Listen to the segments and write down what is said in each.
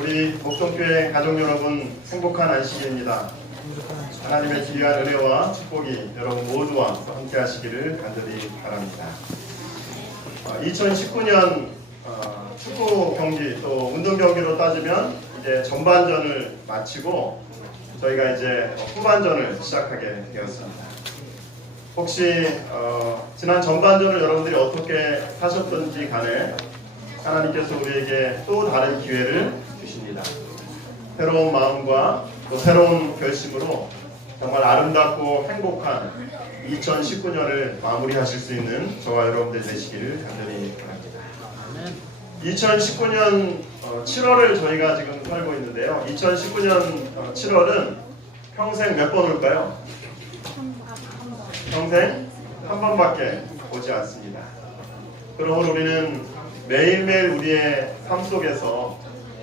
우리 목동교회 가족 여러분 행복한 안식일입니다. 하나님의 귀한 은혜와 축복이 여러분 모두와 함께 하시기를 간절히 바랍니다. 2019년 축구 경기 또 운동 경기로 따지면 이제 전반전을 마치고 저희가 이제 후반전을 시작하게 되었습니다. 혹시 지난 전반전을 여러분들이 어떻게 사셨던지 간에 하나님께서 우리에게 또 다른 기회를 주십니다. 새로운 마음과 또 새로운 결심으로 정말 아름답고 행복한 2019년을 마무리하실 수 있는 저와 여러분들 되시기를 간절히 바랍니다. 2019년 7월을 저희가 지금 살고 있는데요. 2019년 7월은 평생 몇 번 올까요? 평생 한 번밖에 오지 않습니다. 그러므로 우리는 매일매일 우리의 삶 속에서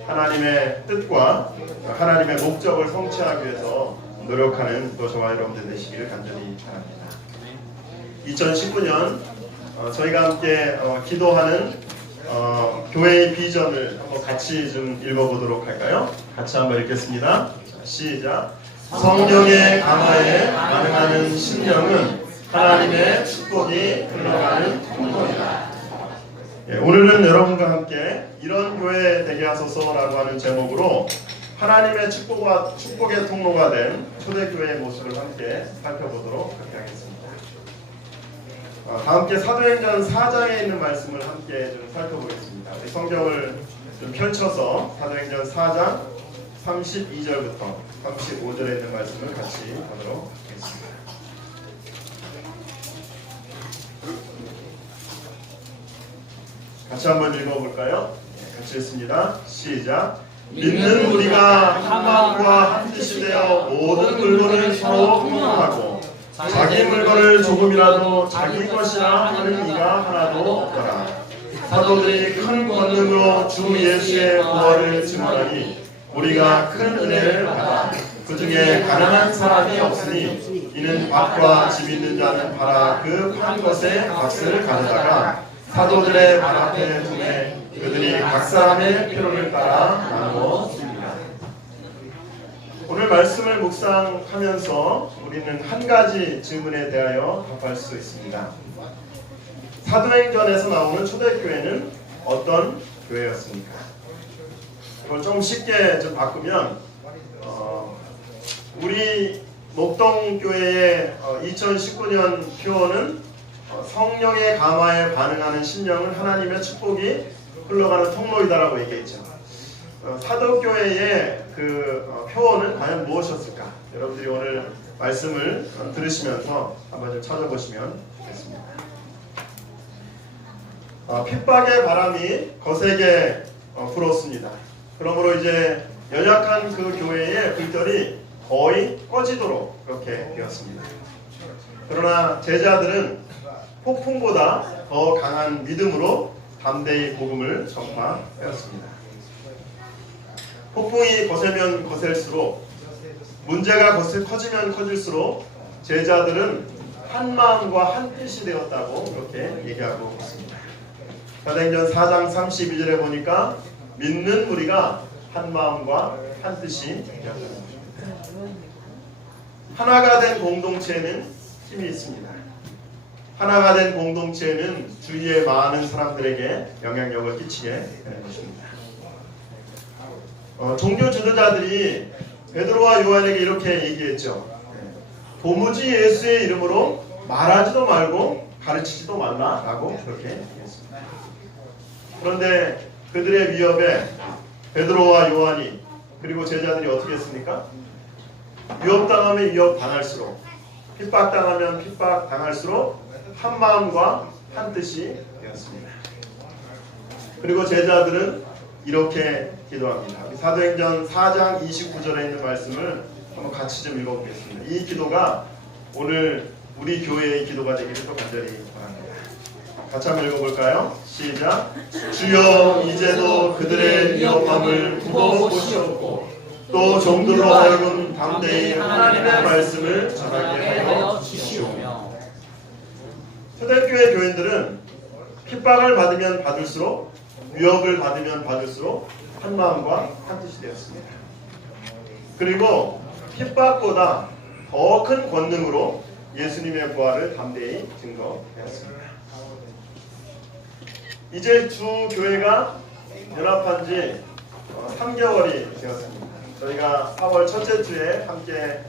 하나님의 뜻과 하나님의 목적을 성취하기 위해서 노력하는 또 저와 여러분들 되시기를 간절히 바랍니다. 2019년 저희가 함께 기도하는 교회의 비전을 한번 같이 좀 읽어보도록 할까요? 같이 한번 읽겠습니다. 시작. 성령의 강화에 반응하는 심령은 하나님의 축복이 흘러가는 통로이다. 오늘은 여러분과 함께 이런 교회 되게 하소서라고 하는 제목으로 하나님의 축복의 통로가 된 초대교회의 모습을 함께 살펴보도록 하겠습니다. 다 함께 사도행전 4장에 있는 말씀을 함께 좀 살펴보겠습니다. 우리 성경을 좀 펼쳐서 사도행전 4장 32절부터 35절에 있는 말씀을 같이 보도록 하겠습니다. 같이 한번 읽어볼까요? 같이 읽습니다. 시작. 믿는 우리가 한 마음과 한 뜻이 되어 모든 물건을 서로 공유하고 자기 물건을 조금이라도 자기 것이라 하는 이가 하나도 없더라. 사도들이 큰 권능으로 주 예수의 부활을 증언하니 우리가 큰 은혜를 받아 그 중에 가난한 사람이 없으니 이는 밭과 집 있는 자는 팔아 그 판 것에 값을 가져다가 사도들의 발 앞에 두매 그들이 각 사람의 필요를 따라 나누어 줍니다. 오늘 말씀을 묵상하면서 우리는 한 가지 질문에 대하여 답할 수 있습니다. 사도행전에서 나오는 초대교회는 어떤 교회였습니까? 이걸 좀 쉽게 좀 바꾸면 우리 목동교회의 2019년 표어는 성령의 감화에 반응하는 심령은 하나님의 축복이 흘러가는 통로이다라고 얘기했죠. 사도교회의 그 표어는 과연 무엇이었을까? 여러분들이 오늘 말씀을 들으시면서 한번 좀 찾아보시면 좋겠습니다. 핍박의 바람이 거세게 불었습니다. 그러므로 이제 연약한 그 교회의 불결이 거의 꺼지도록 그렇게 되었습니다. 그러나 제자들은 폭풍보다 더 강한 믿음으로 담대히 복음을 전파하였습니다. 폭풍이 거세면 거셀수록 문제가 커지면 커질수록 제자들은 한 마음과 한 뜻이 되었다고 그렇게 얘기하고 있습니다. 사도행전 4장 32절에 보니까 믿는 우리가 한 마음과 한 뜻이 되었다는 것입니다. 하나가 된 공동체에는 힘이 있습니다. 하나가 된 공동체는 주위의 많은 사람들에게 영향력을 끼치게 되는 것입니다. 종교 지도자들이 베드로와 요한에게 이렇게 얘기했죠. 도무지 예수의 이름으로 말하지도 말고 가르치지도 말라라고 그렇게 얘기했습니다. 그런데 그들의 위협에 베드로와 요한이 그리고 제자들이 어떻게 했습니까? 위협당하면 위협당할수록 핍박당하면 핍박당할수록 한 마음과 한 뜻이 되었습니다. 그리고 제자들은 이렇게 기도합니다. 사도행전 4장 29절에 있는 말씀을 한번 같이 좀 읽어보겠습니다. 이 기도가 오늘 우리 교회의 기도가 되기를 또 간절히 바랍니다. 같이 한번 읽어볼까요? 시작. 주여 이제도 그들의 위협함을 두고 보시옵고 또 종들로 하여금 담대히 하나님의 말씀을 전하게 하여 주시오며. 초대교회 교인들은 핍박을 받으면 받을수록 위협을 받으면 받을수록 한 마음과 한 뜻이 되었습니다. 그리고 핍박보다 더 큰 권능으로 예수님의 부활을 담대히 증거하였습니다. 이제 주 교회가 연합한 지 3개월이 되었습니다. 저희가 4월 첫째 주에 함께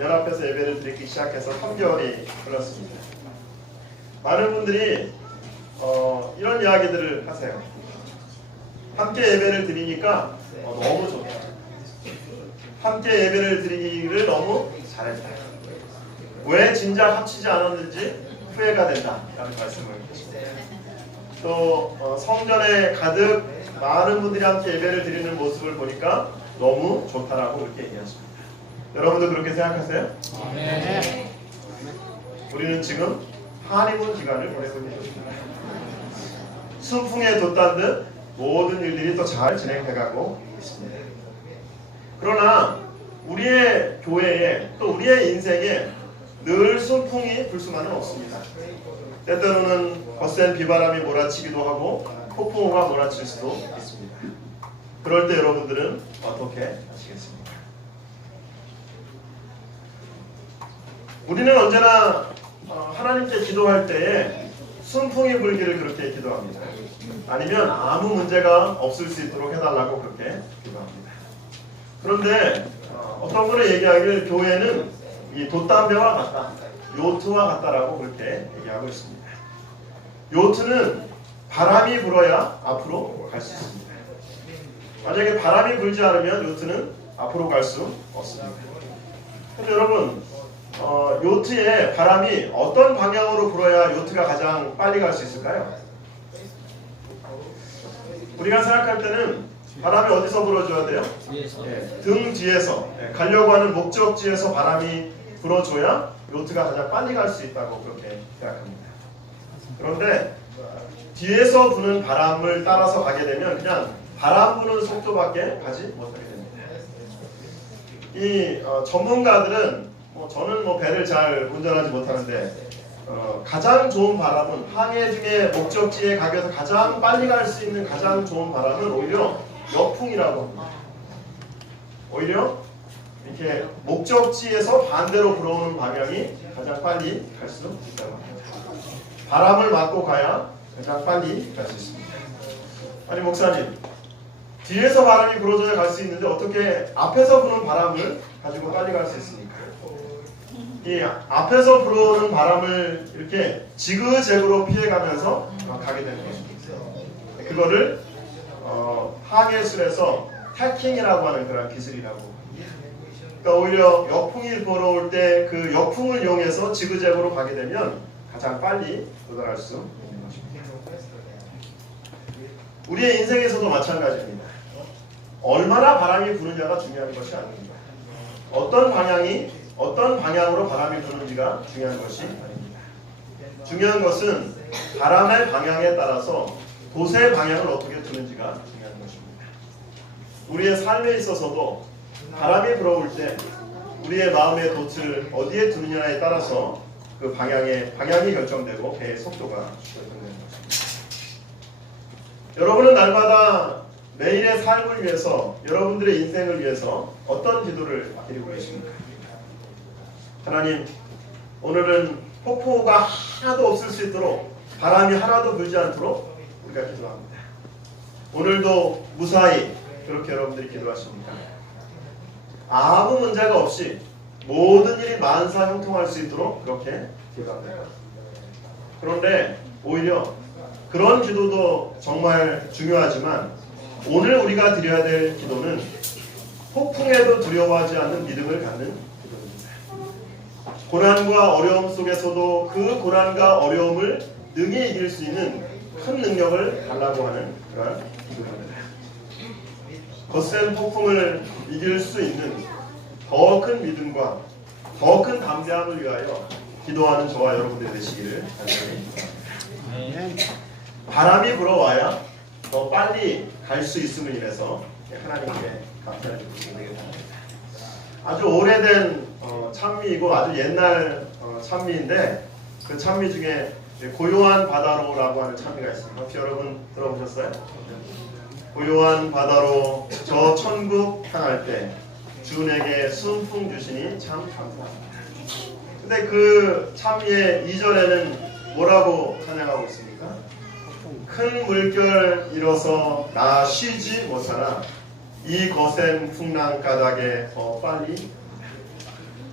연합해서 예배를 드리기 시작해서 3개월이 흘렀습니다. 많은 분들이 이런 이야기들을 하세요. 함께 예배를 드리니까 너무 좋다. 함께 예배를 드리기를 너무 잘했다. 왜 진작 합치지 않았는지 후회가 된다. 라는 말씀을 하십니다. 또 성전에 가득 많은 분들이 함께 예배를 드리는 모습을 보니까 너무 좋다라고 그렇게 얘기하십니다. 여러분도 그렇게 생각하세요? 네. 우리는 지금 한이문 기간을 보내고 있는 것입니다. 순풍에 돛단 듯 모든 일들이 또 잘 진행돼가고 있습니다. 그러나 우리의 교회에 또 우리의 인생에 늘 순풍이 불 수만은 없습니다. 때때로는 거센 비바람이 몰아치기도 하고 폭풍우가 몰아칠 수도 있습니다. 그럴 때 여러분들은 어떻게 하시겠습니까? 우리는 언제나 하나님께 기도할 때에 순풍이 불기를 그렇게 기도합니다. 아니면 아무 문제가 없을 수 있도록 해달라고 그렇게 기도합니다. 그런데 어떤 분이 얘기하길 교회는 이 돛담배와 같다, 요트와 같다라고 그렇게 얘기하고 있습니다. 요트는 바람이 불어야 앞으로 갈 수 있습니다. 만약에 바람이 불지 않으면 요트는 앞으로 갈 수 없습니다. 그런데 여러분, 요트에 바람이 어떤 방향으로 불어야 요트가 가장 빨리 갈 수 있을까요? 우리가 생각할 때는 바람이 어디서 불어줘야 돼요? 등 뒤에서, 가려고 하는 목적지에서 바람이 불어줘야 요트가 가장 빨리 갈 수 있다고 그렇게 생각합니다. 그런데 뒤에서 부는 바람을 따라서 가게 되면 그냥 바람 부는 속도밖에 가지 못하게 됩니다. 이 전문가들은 저는 배를 잘 운전하지 못하는데 가장 좋은 바람은 항해 중에 목적지에 가기 위해서 가장 빨리 갈 수 있는 가장 좋은 바람은 오히려 역풍이라고 합니다. 오히려 이렇게 목적지에서 반대로 불어오는 방향이 가장 빨리 갈 수 있다고 합니다. 바람을 맞고 가야 가장 빨리 갈 수 있습니다. 아니 목사님, 뒤에서 바람이 불어줘야 갈 수 있는데 어떻게 앞에서 부는 바람을 가지고 빨리 갈 수 있습니까? 이 앞에서 불어오는 바람을 이렇게 지그재그로 피해가면서 가게 되는 것입니다. 그거를 항해술에서 태킹이라고 하는 그런 기술이라고. 그러니까 오히려 역풍이 불어올 때 그 역풍을 이용해서 지그재그로 가게 되면 가장 빨리 도달할 수 있는 것입니다. 우리의 인생에서도 마찬가지입니다. 얼마나 바람이 부느냐가 중요한 것이 아닙니다. 어떤 방향으로 바람이 부는지가 중요한 것이 아닙니다. 중요한 것은 바람의 방향에 따라서 돛의 방향을 어떻게 두는지가 중요한 것입니다. 우리의 삶에 있어서도 바람이 불어올 때 우리의 마음의 돛을 어디에 두느냐에 따라서 그 방향이 결정되고 배의 속도가 결정되는 것입니다. 여러분은 날마다 매일의 삶을 위해서, 여러분들의 인생을 위해서 어떤 기도를 드리고 계십니까? 하나님, 오늘은 폭포가 하나도 없을 수 있도록, 바람이 하나도 불지 않도록 우리가 기도합니다. 오늘도 무사히 그렇게 여러분들이 기도하십니까? 아무 문제가 없이 모든 일이 만사형통할 수 있도록 그렇게 기도합니다. 그런데 오히려 그런 기도도 정말 중요하지만 오늘 우리가 드려야 될 기도는 폭풍에도 두려워하지 않는 믿음을 갖는 기도입니다. 고난과 어려움 속에서도 그 고난과 어려움을 능히 이길 수 있는 큰 능력을 달라고 하는 그런 기도입니다. 거센 폭풍을 이길 수 있는 더 큰 믿음과 더 큰 담대함을 위하여 기도하는 저와 여러분들이 되시기를 간절히 바랍니다. 바람이 불어와야 더 빨리 갈 수 있음을 인해서 하나님께 감사를 드리게 됩니다. 아주 오래된 찬미이고 아주 옛날 찬미인데 그 찬미 중에 고요한 바다로라고 하는 찬미가 있습니다. 혹시 여러분 들어보셨어요? 고요한 바다로 저 천국 향할 때 주님에게 순풍 주시니 참 감사합니다. 근데 그 찬미의 2절에는 뭐라고 찬양하고 있습니까? 큰 물결 일어서 나 쉬지 못하나 이 거센 풍랑 가닥에 더 빨리.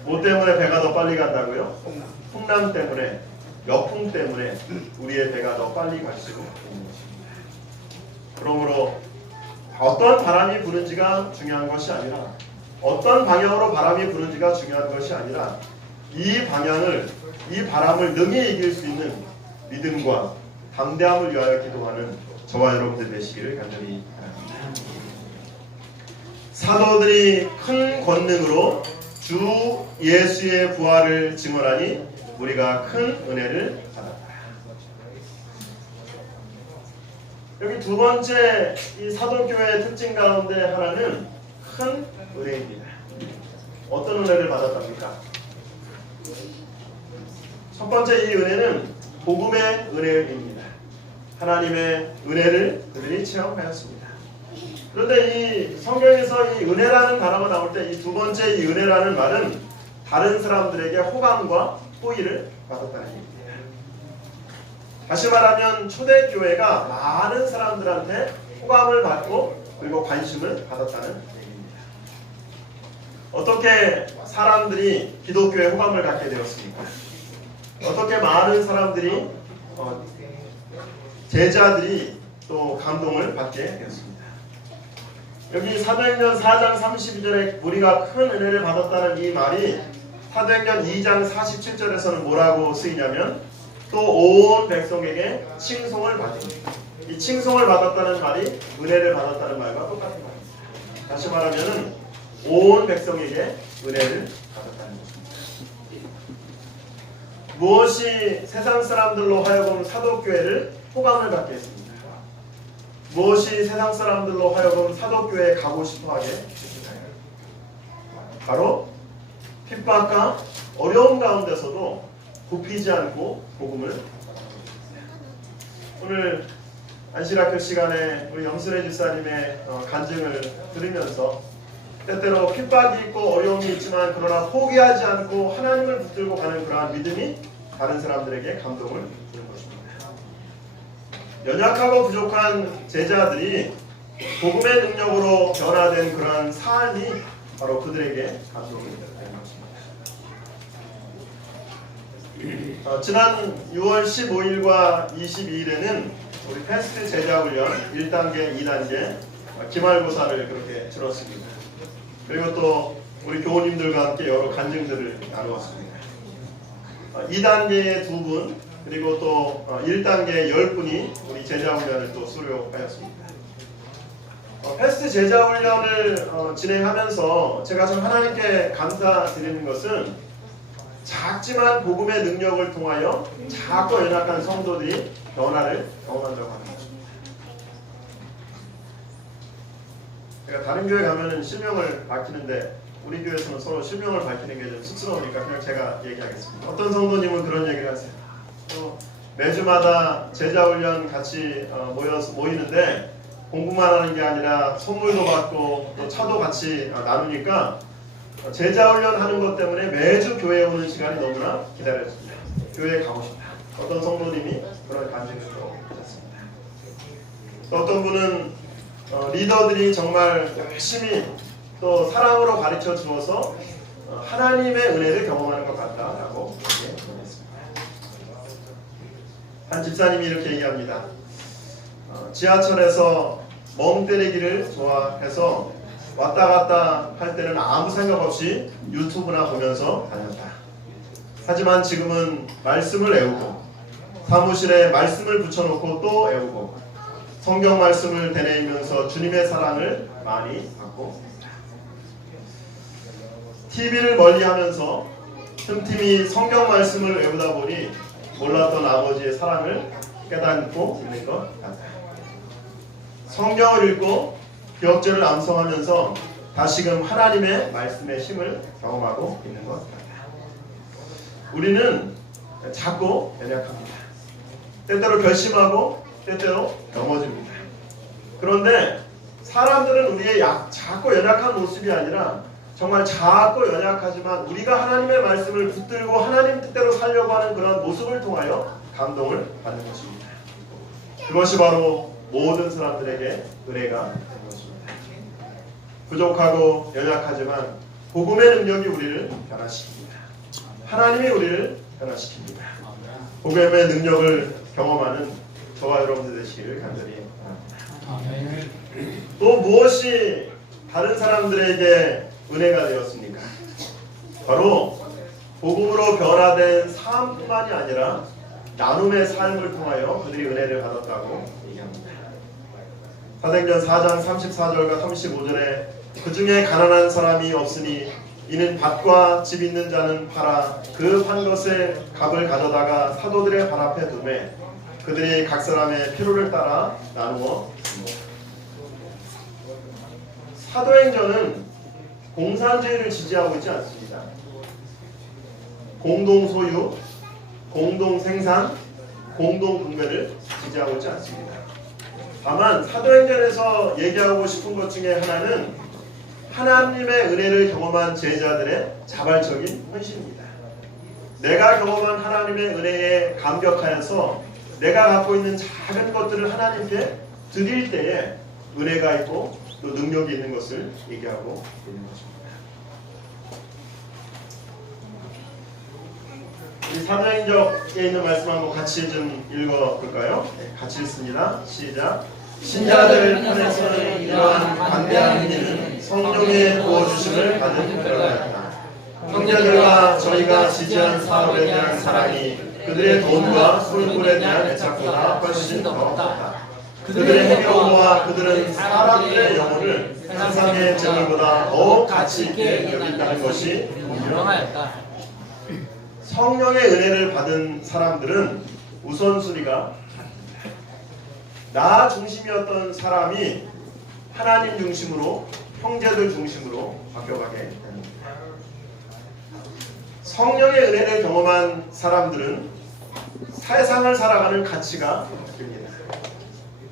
뭐 때문에 배가 더 빨리 간다고요? 풍랑 때문에, 역풍 때문에 우리의 배가 더 빨리 갈 수 있는 것입니다. 그러므로 어떤 바람이 부는지가 중요한 것이 아니라, 어떤 방향으로 바람이 부는지가 중요한 것이 아니라, 이 방향을, 이 바람을 능히 이길 수 있는 믿음과 담대함을 위하여 기도하는 저와 여러분들 되시기를 간절히 바랍니다. 사도들이 큰 권능으로 주 예수의 부활을 증언하니 우리가 큰 은혜를 받았다. 여기 두 번째 이 사도교회의 특징 가운데 하나는 큰 은혜입니다. 어떤 은혜를 받았답니까? 첫 번째 이 은혜는 복음의 은혜입니다. 하나님의 은혜를 그들이 체험하였습니다. 그런데 이 성경에서 이 은혜라는 단어가 나올 때 이 두 번째 이 은혜라는 말은 다른 사람들에게 호감과 호의를 받았다는 얘기입니다. 다시 말하면 초대교회가 많은 사람들한테 호감을 받고 그리고 관심을 받았다는 얘기입니다. 어떻게 사람들이 기독교에 호감을 갖게 되었습니까? 어떻게 많은 사람들이 제자들이 또 감동을 받게 되었습니다. 여기 사도행전 4장 32절에 우리가 큰 은혜를 받았다는 이 말이 사도행전 2장 47절에서는 뭐라고 쓰이냐면 또 온 백성에게 칭송을 받습니다. 이 칭송을 받았다는 말이 은혜를 받았다는 말과 똑같은 말입니다. 다시 말하면 온 백성에게 은혜를 받았다는 것입니다. 무엇이 세상 사람들로 하여금 사도교회를 호감을 갖게 했습니까? 무엇이 세상 사람들로 하여금 사도교회에 가고 싶어하게 했을까요? 바로 핍박과 어려움 가운데서도 굽히지 않고 복음을 오늘 안식학교 시간에 우리 염순혜 집사님의 간증을 들으면서 때때로 핍박이 있고 어려움이 있지만 그러나 포기하지 않고 하나님을 붙들고 가는 그러한 믿음이 다른 사람들에게 감동을 주는 것입니다. 연약하고 부족한 제자들이 복음의 능력으로 변화된 그러한 삶이 바로 그들에게 감동이 되는 것입니다. 지난 6월 15일과 22일에는 우리 패스트 제자훈련 1단계, 2단계 기말고사를 그렇게 치렀습니다. 그리고 또 우리 교우님들과 함께 여러 간증들을 나누었습니다. 2단계에 2분, 그리고 또 1단계 10분이 우리 제자훈련을 또 수료하였습니다. 패스트 제자훈련을 진행하면서 제가 좀 하나님께 감사드리는 것은 작지만 복음의 능력을 통하여 작고 연약한 성도들이 변화를 경험한다고 하는 것입니다. 제가 다른 교회 가면은 실명을 밝히는데 우리 교회에서는 서로 실명을 밝히는 게 좀 쑥스러우니까 그냥 제가 얘기하겠습니다. 어떤 성도님은 그런 얘기를 하세요. 매주마다 제자훈련 같이 모이는데 공부만 하는 게 아니라 선물도 받고 또 차도 같이 나누니까 제자훈련 하는 것 때문에 매주 교회에 오는 시간이 너무나 기다려집니다. 교회에 가고 싶다. 어떤 성도님이 그런 간증을 하셨습니다. 또 어떤 분은 리더들이 정말 열심히 또 사랑으로 가르쳐 주어서 하나님의 은혜를 경험하는 것 같다라고 얘기했습니다. 한 집사님이 이렇게 얘기합니다. 지하철에서 멍 때리기를 좋아해서 왔다 갔다 할 때는 아무 생각 없이 유튜브나 보면서 다녔다. 하지만 지금은 말씀을 외우고 사무실에 말씀을 붙여놓고 또 외우고 성경 말씀을 되뇌이면서 주님의 사랑을 많이 받고 있다. TV를 멀리하면서 틈틈이 성경 말씀을 외우다 보니 몰랐던 아버지의 사랑을 깨닫고 있는 것 같다. 성경을 읽고 기억절을 암송하면서 다시금 하나님의 말씀의 힘을 경험하고 있는 것 같다. 우리는 작고 연약합니다. 때때로 결심하고 때때로 넘어집니다. 그런데 사람들은 우리의 작고 연약한 모습이 아니라 정말 작고 연약하지만 우리가 하나님의 말씀을 붙들고 하나님 뜻대로 살려고 하는 그런 모습을 통하여 감동을 받는 것입니다. 그것이 바로 모든 사람들에게 은혜가 되는 것입니다. 부족하고 연약하지만 복음의 능력이 우리를 변화시킵니다. 하나님이 우리를 변화시킵니다. 복음의 능력을 경험하는 저와 여러분들 되시기를 간절히 바랍니다. 또 무엇이 다른 사람들에게 은혜가 되었습니까? 바로 복음으로 변화된 삶뿐만이 아니라 나눔의 삶을 통하여 그들이 은혜를 받았다고 얘기합니다. 사도행전 4장 34절과 35절에 그 중에 가난한 사람이 없으니 이는 밭과 집 있는 자는 팔아 그 판 것의 값을 가져다가 사도들의 발 앞에 두매 그들이 각 사람의 필요를 따라 나누어 줍니다. 사도행전은 공산주의를 지지하고 있지 않습니다. 공동 소유, 공동 생산, 공동 분배를 지지하고 있지 않습니다. 다만 사도행전에서 얘기하고 싶은 것 중에 하나는 하나님의 은혜를 경험한 제자들의 자발적인 헌신입니다. 내가 경험한 하나님의 은혜에 감격하여서 내가 갖고 있는 작은 것들을 하나님께 드릴 때에 은혜가 있고 또 능력이 있는 것을 얘기하고 있는 것입니다. 이 사도행전에 있는 말씀 한번 같이 좀 읽어볼까요? 네, 같이 읽습니다. 시작. 신자들 편에서는 이러한 관대한 은혜는 성령의 부어주심을 받은 결과였다. 형제들과 저희가 지지한 사업에 대한 사랑이 그들의 돈과 소유물에 대한 애착보다 훨씬 더 컸다. 그들의 행동과 그들은 사람들의 영혼을 세상의 재물보다 더욱 가치 있게 여긴다는 것이 분명하였다. 성령의 은혜를 받은 사람들은 우선순위가 나 중심이었던 사람이 하나님 중심으로 형제들 중심으로 바뀌어가게 됩니다. 성령의 은혜를 경험한 사람들은 세상을 살아가는 가치가 바뀝니다.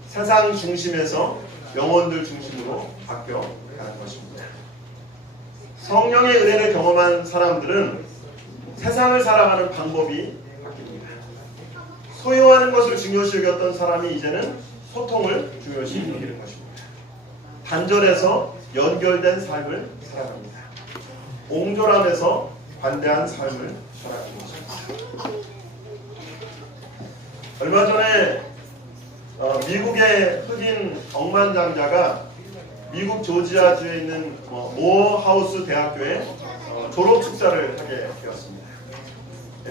세상 중심에서 영혼들 중심으로 바뀌어가는 것입니다. 성령의 은혜를 경험한 사람들은 세상을 살아가는 방법이 바뀝니다. 소유하는 것을 중요시 여겼던 사람이 이제는 소통을 중요시 여기는 것입니다. 단절해서 연결된 삶을 살아갑니다. 옹졸함에서 관대한 삶을 살아가는 것입니다. 얼마 전에 미국의 흑인 억만장자가 미국 조지아주에 있는 모어하우스 대학교에 졸업 축사를 하게 되었습니다.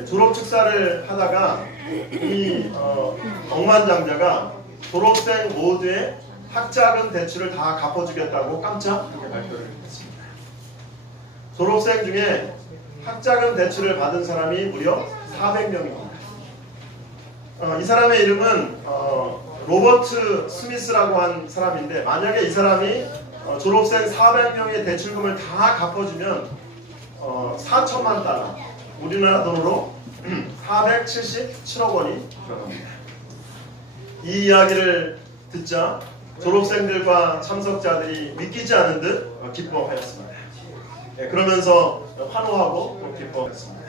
졸업 축사를 하다가 이 억만장자가 졸업생 모두의 학자금 대출을 다 갚아주겠다고 깜짝 발표를 했습니다. 졸업생 중에 학자금 대출을 받은 사람이 무려 400명입니다. 이 사람의 이름은 로버트 스미스라고 한 사람인데 만약에 이 사람이 졸업생 400명의 대출금을 다 갚아주면 4천만 달러 우리나라 돈으로 477억 원이 들어갑니다. 이 이야기를 듣자 졸업생들과 참석자들이 믿기지 않은 듯 기뻐하였습니다. 그러면서 환호하고 또 기뻐했습니다.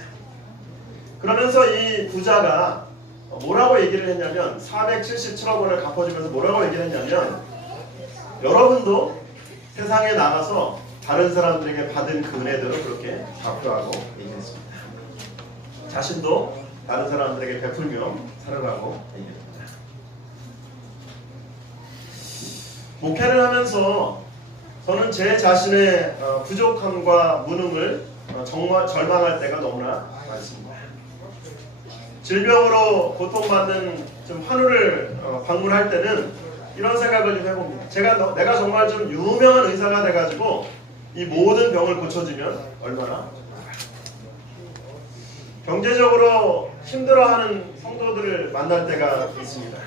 그러면서 이 부자가 뭐라고 얘기를 했냐면 477억 원을 갚아주면서 뭐라고 얘기를 했냐면 여러분도 세상에 나가서 다른 사람들에게 받은 그 은혜대로 그렇게 갚으라고 얘기했습니다. 자신도 다른 사람들에게 베풀며 살아가고 얘기했습니다. 목회를 하면서 저는 제 자신의 부족함과 무능을 정말 절망할 때가 너무나 많습니다. 질병으로 고통받는 좀 환우를 방문할 때는 이런 생각을 좀 해봅니다. 내가 정말 좀 유명한 의사가 돼가지고 이 모든 병을 고쳐주면 얼마나 경제적으로 힘들어하는 성도들을 만날 때가 있습니다.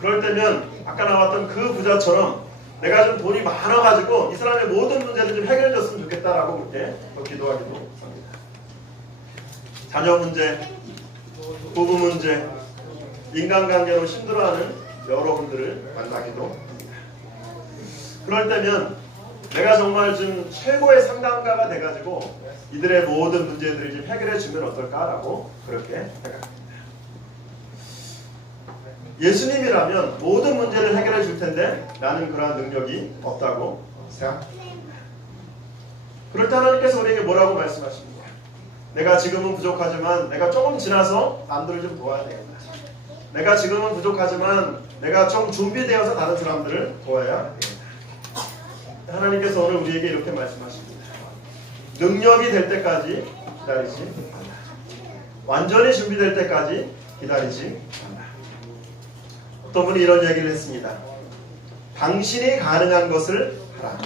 그럴 때면 아까 나왔던 그 부자처럼 내가 좀 돈이 많아가지고 이 사람의 모든 문제를 좀 해결해줬으면 좋겠다라고 그렇게 기도하기도 합니다. 자녀 문제, 부부 문제, 인간관계로 힘들어하는 여러분들을 만나기도 합니다. 그럴 때면 내가 정말 좀 최고의 상담가가 돼가지고 이들의 모든 문제들을 좀 해결해 주면 어떨까라고 그렇게 생각합니다. 예수님이라면 모든 문제를 해결해 줄 텐데 나는 그러한 능력이 없다고 생각합니다. 그럴 때 하나님께서 우리에게 뭐라고 말씀하십니까? 내가 지금은 부족하지만 내가 조금 지나서 남들을 좀 도와야 되겠다. 내가 지금은 부족하지만 내가 좀 준비되어서 다른 사람들을 도와야 되겠다. 하나님께서 오늘 우리에게 이렇게 말씀하십니다. 능력이 될 때까지 기다리지 말라. 완전히 준비될 때까지 기다리지 말라. 어떤 분이 이런 얘기를 했습니다. 당신이 가능한 것을 하라.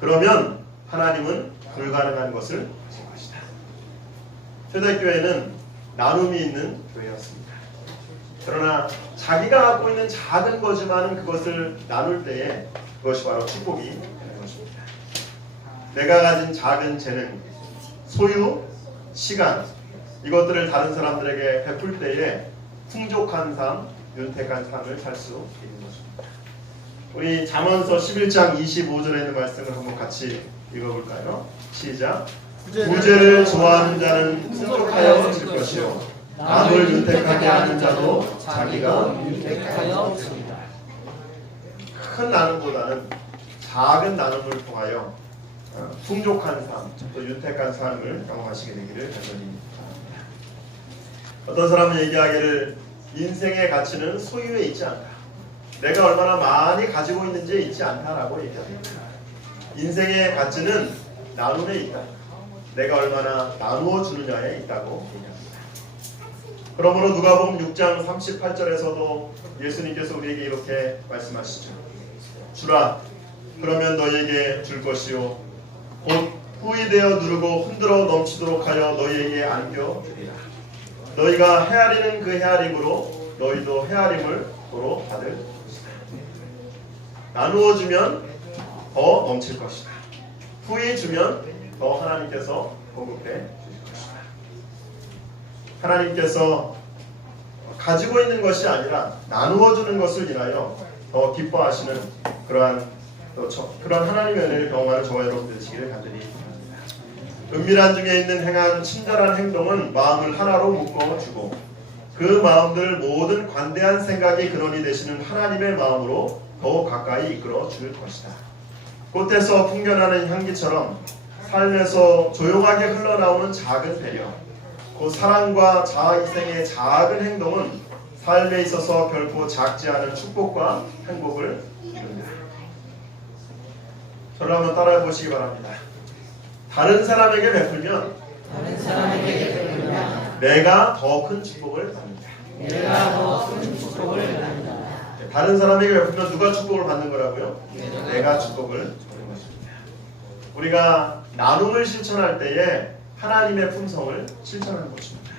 그러면 하나님은 불가능한 것을 하실 것이다. 초대교회는 나눔이 있는 교회였습니다. 그러나 자기가 갖고 있는 작은 거지만 그것을 나눌 때에 그것이 바로 축복이 되는 것입니다. 내가 가진 작은 재능, 소유, 시간 이것들을 다른 사람들에게 베풀 때에 풍족한 삶, 윤택한 삶을 살 수 있는 것입니다. 우리 잠언서 11장 25절에 있는 말씀을 한번 같이 읽어볼까요? 시작. 부재를 좋아하는 자는 풍족하여 질 것이요 남을 윤택하게 하는 자도 자기가 윤택하여 집니다. 큰 나눔보다는 작은 나눔을 통하여 풍족한 삶, 또 윤택한 삶을 경험하시게 되기를 간절히 바랍니다. 어떤 사람은 얘기하기를 인생의 가치는 소유에 있지 않다. 내가 얼마나 많이 가지고 있는지에 있지 않다라고 얘기합니다. 인생의 가치는 나눔에 있다. 내가 얼마나 나누어 주느냐에 있다고 얘기합니다. 그러므로 누가복음 6장 38절에서도 예수님께서 우리에게 이렇게 말씀하시죠. 주라, 그러면 너희에게 줄 것이요 곧 후이되어 누르고 흔들어 넘치도록 하여 너희에게 안겨주리라. 너희가 헤아리는 그 헤아림으로 너희도 헤아림을 도로 받을 것이다. 나누어 주면 더 넘칠 것이다. 후히 주면 더 하나님께서 공급해 주실 것이다. 하나님께서 가지고 있는 것이 아니라 나누어 주는 것을 인하여 더 기뻐하시는 그러한 하나님의 은혜를 경험하는 저와 여러분 되시기를 간절히 바랍니다. 은밀한 중에 있는 행한 친절한 행동은 마음을 하나로 묶어주고 그 마음들 모든 관대한 생각이 근원이 되시는 하나님의 마음으로 더욱 가까이 이끌어 줄 것이다. 꽃에서 풍겨나는 향기처럼 삶에서 조용하게 흘러나오는 작은 배려, 그 사랑과 자아희생의 작은 행동은 삶에 있어서 결코 작지 않은 축복과 행복을 이룬다. 저를 한번 따라해 보시기 바랍니다. 다른 사람에게 베풀면 내가 더 큰 축복을 받는다. 다른 사람에게 베풀면 누가 축복을 받는 거라고요? 내가 축복을 받는 것입니다. 우리가 나눔을 실천할 때에 하나님의 품성을 실천하는 것입니다.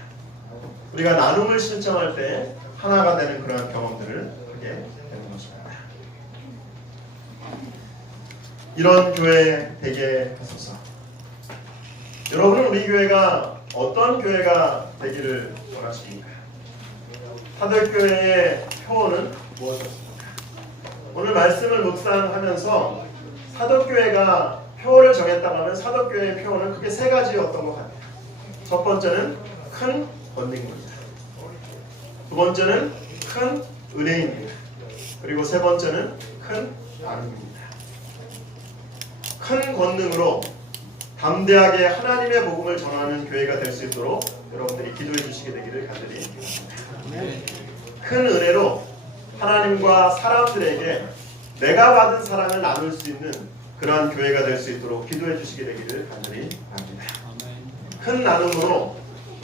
우리가 나눔을 실천할 때 하나가 되는 그런 경험들을 하게 되는 것입니다. 이런 교회 되게 하소서. 여러분은 우리 교회가 어떤 교회가 되기를 원하십니까? 사도교회의 표어는 무엇이었습니까? 오늘 말씀을 묵상하면서 사도교회가 표어를 정했다고 하면 사도교회의 표어는 크게 세 가지였던 것 같아요. 첫 번째는 큰 권능입니다. 두 번째는 큰 은혜입니다. 그리고 세 번째는 큰 나눔입니다. 큰 권능으로 담대하게 하나님의 복음을 전하는 교회가 될 수 있도록 여러분들이 기도해 주시게 되기를 간절히 바랍니다. 큰 은혜로 하나님과 사람들에게 내가 받은 사랑을 나눌 수 있는 그러한 교회가 될 수 있도록 기도해 주시게 되기를 간절히 바랍니다. 큰 나눔으로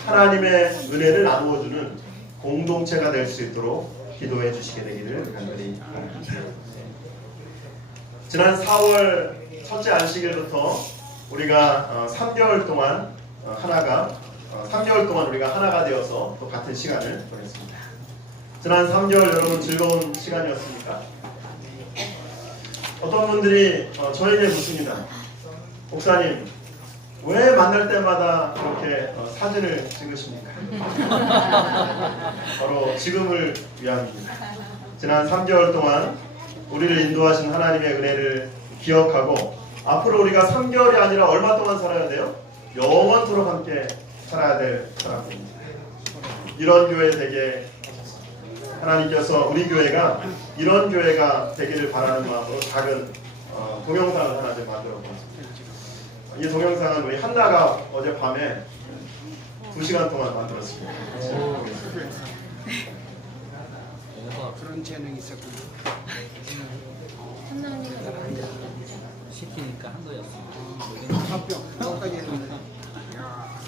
하나님의 은혜를 나누어주는 공동체가 될 수 있도록 기도해 주시게 되기를 간절히 바랍니다. 지난 4월 첫째 안식일부터 우리가 3개월 동안 우리가 하나가 되어서 또 같은 시간을 보냈습니다. 지난 3개월 여러분 즐거운 시간이었습니까? 어떤 분들이 저에게 묻습니다. 목사님, 왜 만날 때마다 그렇게 사진을 찍으십니까? 바로 지금을 위함입니다. 지난 3개월 동안 우리를 인도하신 하나님의 은혜를 기억하고 앞으로 우리가 3개월이 아니라 얼마 동안 살아야 돼요? 영원토록 함께 살아야 될 사람입니다. 이런 교회 되게 하나님께서 우리 교회가 이런 교회가 되기를 바라는 마음으로 작은 동영상을 하나 좀 만들어 보았습니다. 이 동영상은 우리 한나가 어젯밤에 2시간 동안 만들었습니다. 그런 재능이 있었군요. 시키니까 한 거였어. 합병 끝까지 했는데. 야.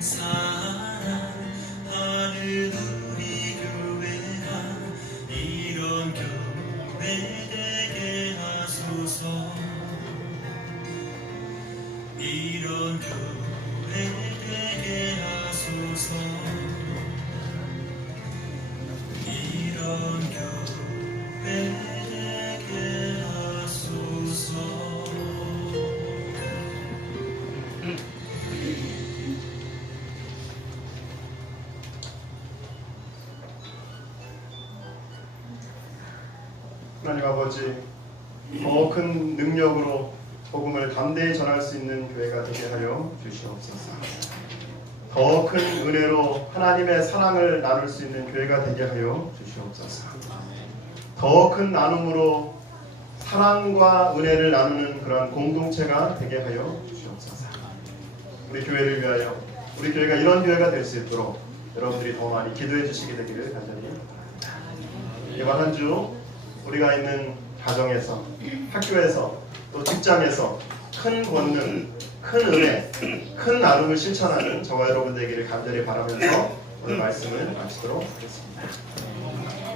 사랑하는 우리 교회가 이런 교회 되게 하소서. 이런 교회 되게 하소서. 이런 교회 되게 하소서. 하나님 아버지, 더 큰 능력으로 복음을 담대히 전할 수 있는 교회가 되게 하여 주시옵소서. 더 큰 은혜로 하나님의 사랑을 나눌 수 있는 교회가 되게 하여 주시옵소서. 더 큰 나눔으로 사랑과 은혜를 나누는 그런 공동체가 되게 하여 주시옵소서. 우리 교회를 위하여, 우리 교회가 이런 교회가 될 수 있도록 여러분들이 더 많이 기도해 주시게 되기를 간절히 바랍니다. 이번 한 주 우리가 있는 가정에서, 학교에서, 또 직장에서 큰 권능, 큰 은혜, 큰 나눔을 실천하는 저와 여러분 되기를 간절히 바라면서 오늘 말씀을 마치도록 하겠습니다.